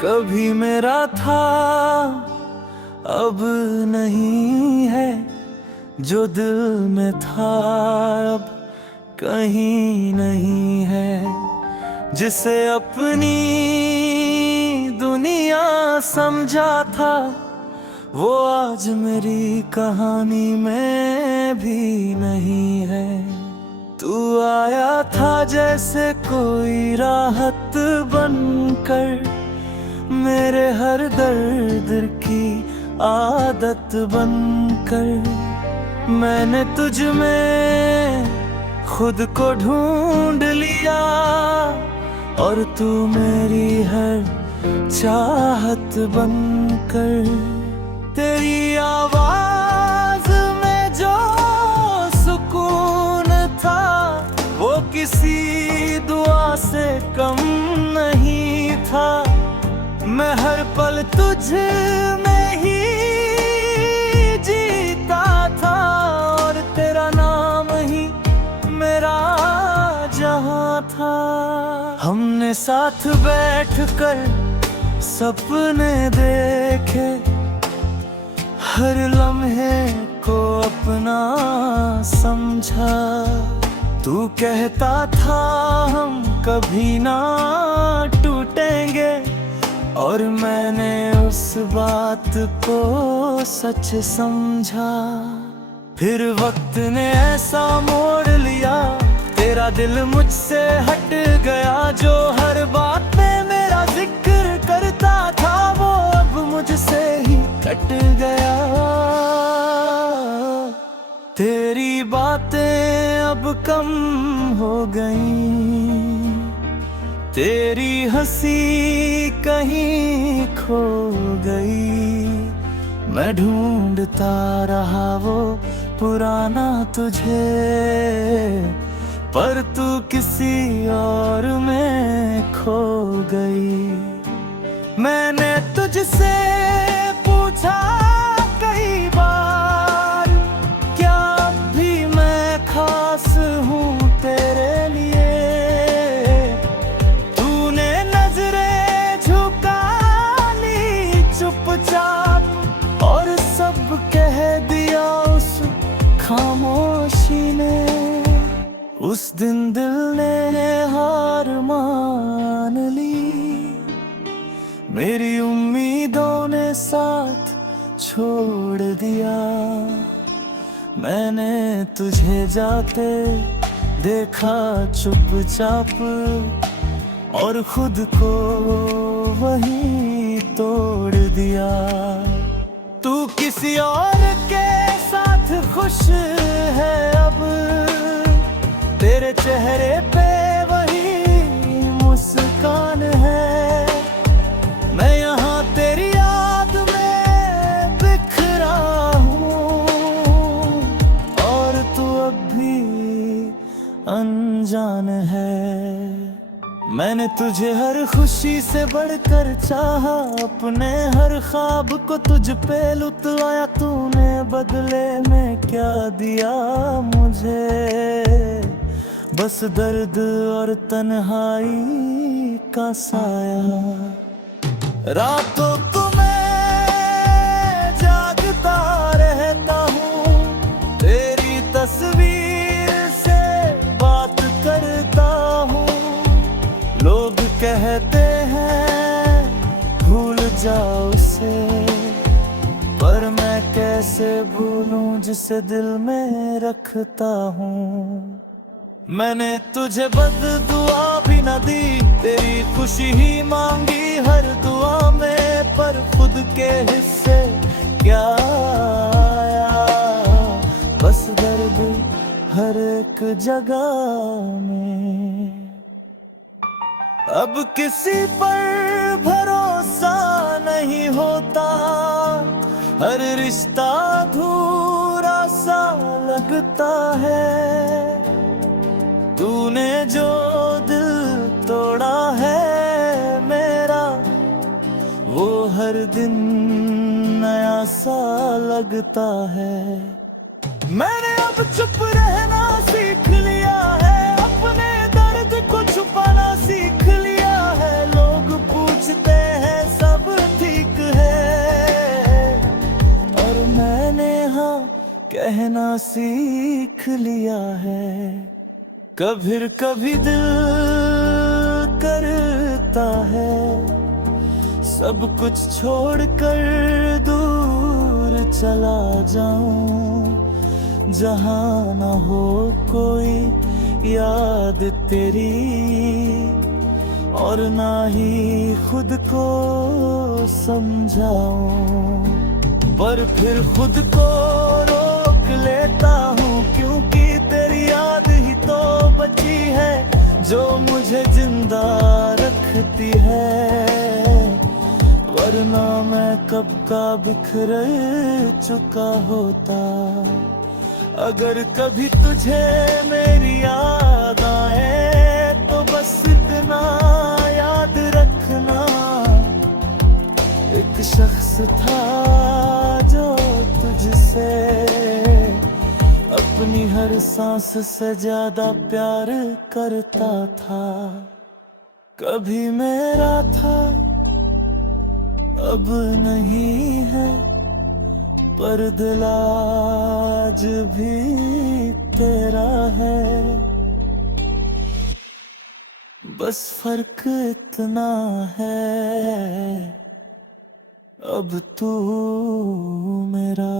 कभी मेरा था अब नहीं है, जो दिल में था अब कहीं नहीं है। जिसे अपनी दुनिया समझा था वो आज मेरी कहानी में भी नहीं है। तू आया था जैसे कोई राहत बनकर, मेरे हर दर्द की आदत बनकर। मैंने तुझ में खुद को ढूंढ लिया और तू मेरी हर चाहत बनकर। तेरी आवाज में जो सुकून था वो किसी दुआ से कम नहीं था। मैं हर पल तुझ में ही जीता था और तेरा नाम ही मेरा जहां था। हमने साथ बैठकर सपने देखे, हर लम्हे को अपना समझा। तू कहता था हम कभी ना टूटेंगे और मैंने उस बात को सच समझा। फिर वक्त ने ऐसा मोड़ लिया, तेरा दिल मुझसे हट गया। जो हर बात में मेरा जिक्र करता था वो अब मुझसे ही कट गया। तेरी बातें अब कम हो गईं, तेरी हंसी कहीं खो गई। मैं ढूंढता रहा वो पुराना तुझे, पर तू किसी और में खो गई। मैंने तुझसे पूछा कई बार, क्या अब भी मैं खास हूँ तेरे लिए। तूने नजरें झुका ली चुपचाप और सब कह दिया उस खामोशी ने। उस दिन दिल ने हार मान ली, मेरी उम्मीदों ने साथ छोड़ दिया। मैंने तुझे जाते देखा चुपचाप और खुद को वहीं तोड़ दिया। तू किसी और के साथ खुश है अब, तेरे चेहरे पे वही मुस्कान है। मैं यहाँ तेरी याद में बिखरा हूँ और तू अब भी अनजान है। मैंने तुझे हर खुशी से बढ़कर चाहा, अपने हर ख्वाब को तुझ पे लुटाया। तूने बदले में क्या दिया मुझे, बस दर्द और तन्हाई का साया। रातों को मैं जागता रहता हूँ, तेरी तस्वीर से बात करता हूँ। लोग कहते हैं भूल जाओ उसे, पर मैं कैसे भूलूं जिसे दिल में रखता हूँ। मैंने तुझे बद्दुआ भी न दी, तेरी खुशी ही मांगी हर दुआ में, पर खुद के हिस्से क्या आया। बस दर्द हर एक जगह में। अब किसी पर भरोसा नहीं होता, हर रिश्ता अधूरा सा लगता है। तूने जो दिल तोड़ा है मेरा, वो हर दिन नया सा लगता है। मैंने अब चुप रहना सीख लिया है, अपने दर्द को छुपाना सीख लिया है। लोग पूछते हैं कहना सीख लिया है। कभी कभी दिल करता है सब कुछ छोड़कर दूर चला जाऊं, जहां न हो कोई याद तेरी और ना ही खुद को समझाऊं। पर फिर खुद को रोक लेता हूँ, क्योंकि तेरी याद ही तो बची है जो मुझे जिंदा रखती है। वरना मैं कब का बिखर चुका होता। अगर कभी तुझे मेरी याद आए तो बस इतना याद रखना, एक शख्स था जो तुझसे अपनी हर सांस से ज्यादा प्यार करता था। कभी मेरा था अब नहीं है, पर दिल आज भी तेरा है। बस फर्क इतना है, अब तू मेरा।